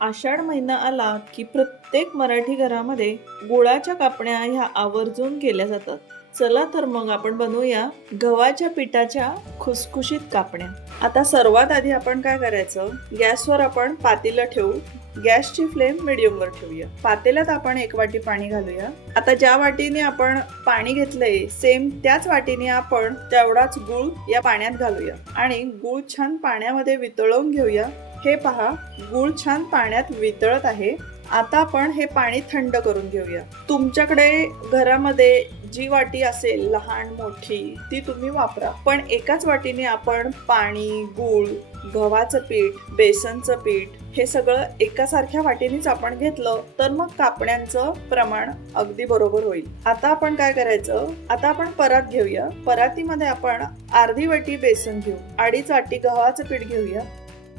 आषाढ महिना आला की प्रत्येक मराठी घरामध्ये गुळाच्या कापण्या ह्या आवर्जून केल्या जातात. चला तर मग आपण बनवूया गव्हाच्या पिठाच्या खुसखुशीत कापण्या. आता सर्वात आधी आपण काय करायचं, गॅसवर आपण पातेलं ठेवू. गॅसची फ्लेम मीडियमवर ठेवूया. पातेल्यात आपण 1 वाटी पाणी घालूया. आता ज्या वाटीने आपण पाणी घेतलंय सेम त्याच वाटीने आपण तेवढाच गूळ या पाण्यात घालूया आणि गूळ छान पाण्यामध्ये वितळवून घेऊया. हे पहा, गूळ छान पाण्यात वितळत आहे. आता आपण हे पाणी थंड करून घेऊया. तुमच्याकडे घरामध्ये जी वाटी असेल लहान मोठी ती तुम्ही वापरा, पण एकाच वाटीने आपण पाणी, गूळ, गव्हाचं पीठ, बेसनचं पीठ हे सगळं एकासारख्या वाटीनेच आपण घेतलं तर मग कापण्यांचं प्रमाण अगदी बरोबर होईल. आता आपण काय करायचं, आता आपण परात घेऊया. परातीमध्ये आपण अर्धी वाटी बेसन घेऊ, 2.5 वाटी गव्हाचं पीठ घेऊया,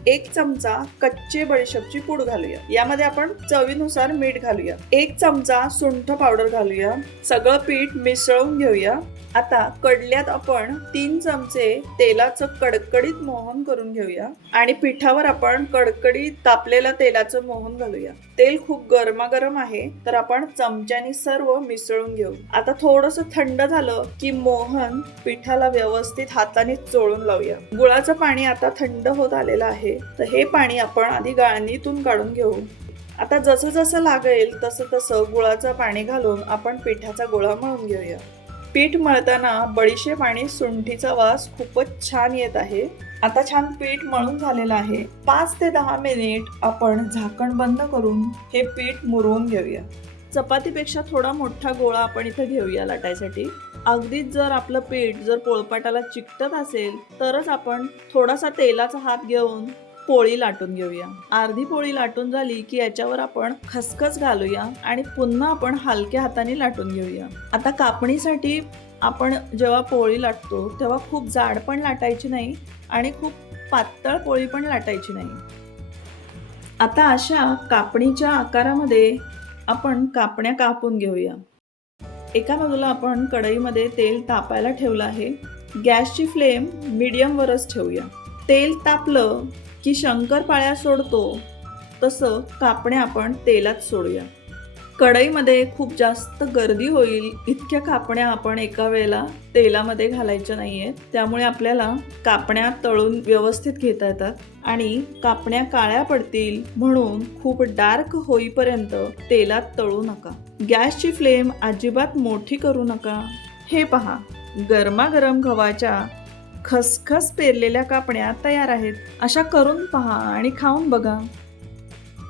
1 चमचा कच्चे बडीशेपची पूड घालूया. यामध्ये आपण चवीनुसार मीठ घालूया. 1 चमचा सुंठ पावडर घालूया. सगळं पीठ मिसळून घेऊया. आता कडल्यात आपण 3 चमचे तेलाचं कडकडीत मोहन करून घेऊया आणि पिठावर आपण कडकडीत तापलेलं तेलाचं मोहन घालूया. तेल खूप गरमागरम आहे तर आपण चमच्याने सर्व मिसळून घेऊ. आता थोडंसं थंड झालं की मोहन पिठाला व्यवस्थित हाताने चोळून लावूया. गुळाचं पाणी आता थंड होत आलेलं आहे तर हे पाणी आपण आधी गाळणीतून काढून घेऊ. आता जसं जसं लागेल तसं तसं गुळाचं पाणी घालून आपण पिठाचा गोळा मळून घेऊया. पीठ मळताना बडीशेप आणि सुंठीचा वास खूपच छान येत आहे. आता छान पीठ मळून झालेलं आहे. 5 ते 10 मिनिट आपण झाकण बंद करून हे पीठ मुरवून घेऊया. चपातीपेक्षा थोडा मोठा गोळा आपण इथे घेऊया लाटायसाठी. अगदीच जर आपलं पीठ जर पोळपाटाला चिकटत असेल तरच आपण थोडासा तेलाचा हात घेऊन पोळी लाटून घेऊया. अर्धी पोळी लाटून झाली की याच्यावर आपण खसखस घालूया आणि पुन्हा आपण हलक्या हाताने लाटून घेऊया. आता कापणीसाठी आपण जेव्हा पोळी लाटतो तेव्हा खूप जाड पण लाटायची नाही आणि खूप पातळ पोळी पण लाटायची नाही. आता अशा कापणीच्या आकारामध्ये आपण कापण्या कापून घेऊया. एका बाजूला आपण कढईमध्ये तेल तापायला ठेवलं आहे. गॅसची फ्लेम मीडियमवरच ठेवूया. तेल तापलं की शंकरपाळ्या सोडतो तसं कापण्या आपण तेलात सोडूया. कढईमध्ये खूप जास्त गर्दी होईल इतक्या कापण्या आपण एका वेळेला तेलामध्ये घालायच्या नाहीयेत. त्यामुळे आपल्याला कापण्या तळून व्यवस्थित घेता येतात आणि कापण्या काळ्या पडतील म्हणून खूप डार्क होईपर्यंत तेलात तळू नका. गॅसची फ्लेम अजिबात मोठी करू नका. हे पहा, गरमागरम गव्हाच्या खसखस पेरलेल्या कापण्या तयार आहेत. अशा करून पहा आणि खाऊन बघा.